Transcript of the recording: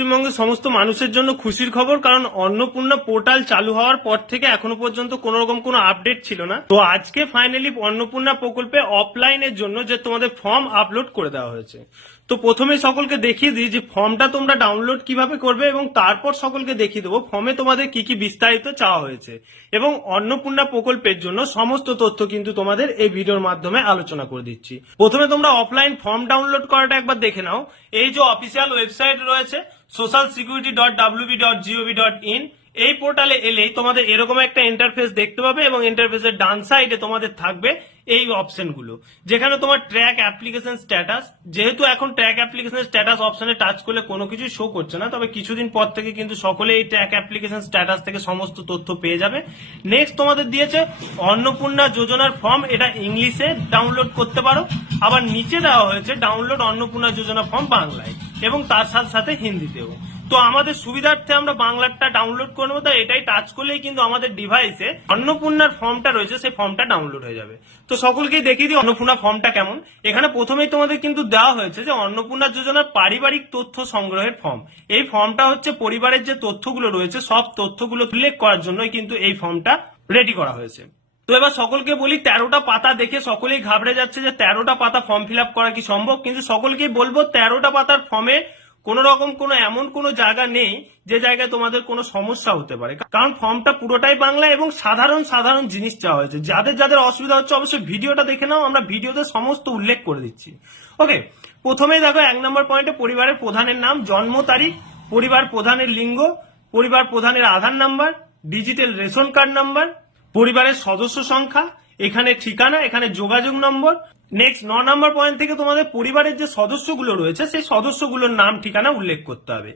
পশ্চিমবঙ্গের সমস্ত মানুষের জন্য খুশির খবর, কারণ অন্নপূর্ণা পোর্টাল চালু হওয়ার পর থেকে এখনো পর্যন্ত কোন রকম কোনো আপডেট ছিল না। তো আজকে ফাইনালি অন্নপূর্ণা প্রকল্পে অফলাইনের জন্য যে তোমাদের ফর্ম আপলোড করে দেওয়া হয়েছে। তো প্রথমে সকলকে দেখিয়ে দিই যে ফর্মটা তোমরা ডাউনলোড কিভাবে করবে, এবং তারপর সকলকে দেখিয়ে দেবো ফর্মে তোমাদের কি কি বিস্তারিত চাওয়া হয়েছে, এবং অন্নপূর্ণা প্রকল্পের জন্য সমস্ত তথ্য কিন্তু তোমাদের এই ভিডিওর মাধ্যমে আলোচনা করে দিচ্ছি। প্রথমে তোমরা অফলাইন ফর্ম ডাউনলোড করাটা একবার দেখে নাও। এই যে অফিসিয়াল ওয়েবসাইট রয়েছে socialsecurity.wb.gov.in, এই পোর্টালে এলেই তোমাদের এরকম একটা ইন্টারফেস দেখতে পাবে, এবং ইন্টারফেসের ডান সাইডে তোমাদের থাকবে এই অপশনগুলো, যেখানে তোমার ট্র্যাক অ্যাপ্লিকেশন স্ট্যাটাস। যেহেতু এখন ট্র্যাক অ্যাপ্লিকেশন স্ট্যাটাস অপশনে টাচ করলে কোনো কিছু শো করছে না, তবে কিছুদিন পর থেকে কিন্তু সকলে এই ট্র্যাক অ্যাপ্লিকেশন স্ট্যাটাস থেকে সমস্ত তথ্য পেয়ে যাবে। নেক্সট তোমাদের দিয়েছে অন্নপূর্ণা যোজনার ফর্ম, এটা ইংলিশে ডাউনলোড করতে পারো। আবার নিচে দেওয়া হয়েছে ডাউনলোড অন্নপূর্ণা যোজনা ফর্ম বাংলায়, এবং তার সাথে সাথে হিন্দিতেও। তো আমাদের সুবিধার্থে আমরা বাংলাটা ডাউনলোড করে নেবো, তাই এটাই টাচ করলেই কিন্তু আমাদের ডিভাইসে অন্নপূর্ণার ফর্মটা রয়েছে সেই ফর্মটা ডাউনলোড হয়ে যাবে। তো সকলকেই দেখিয়ে দিই অন্নপূর্ণা ফর্মটা কেমন। এখানে প্রথমেই তোমাদের কিন্তু দেওয়া হয়েছে যে অন্নপূর্ণা যোজনার পারিবারিক তথ্য সংগ্রহের ফর্ম। এই ফর্মটা হচ্ছে পরিবারের যে তথ্যগুলো রয়েছে সব তথ্যগুলো উল্লেখ করার জন্যই কিন্তু এই ফর্মটা রেডি করা হয়েছে। তো এবার সকলকে বলি, 13টা পাতা দেখে সকলেই ঘাবড়ে যাচ্ছে যে 13টা পাতা ফর্ম ফিল আপ করা কি সম্ভব, কিন্তু সকলকেই বলবো 13টা পাতার ফর্মে কোন রকম কোনো এমন কোনো জায়গা নেই যে জায়গায় তোমাদের কোনো সমস্যা হতে পারে, কারণ ফর্মটা পুরোটাই বাংলা এবং সাধারণ সাধারণ জিনিস চাওয়া হয়েছে। যাদের যাদের অসুবিধা হচ্ছে অবশ্যই ভিডিওটা দেখে নাও, আমরা ভিডিওতে সমস্ত উল্লেখ করে দিচ্ছি। ওকে, প্রথমেই দেখো 1 নম্বর পয়েন্টে পরিবারের প্রধানের নাম, জন্ম তারিখ, পরিবার প্রধানের লিঙ্গ, পরিবার প্রধানের Aadhaar number, digital ration card number, পরিবারের সদস্য সংখ্যা, এখানে ঠিকানা, এখানে যোগাযোগ নম্বর। নেক্সট 9 নম্বর পয়েন্ট থেকে তোমাদের পরিবারের যে সদস্যগুলো রয়েছে সেই সদস্যগুলোর নাম ঠিকানা উল্লেখ করতে হবে।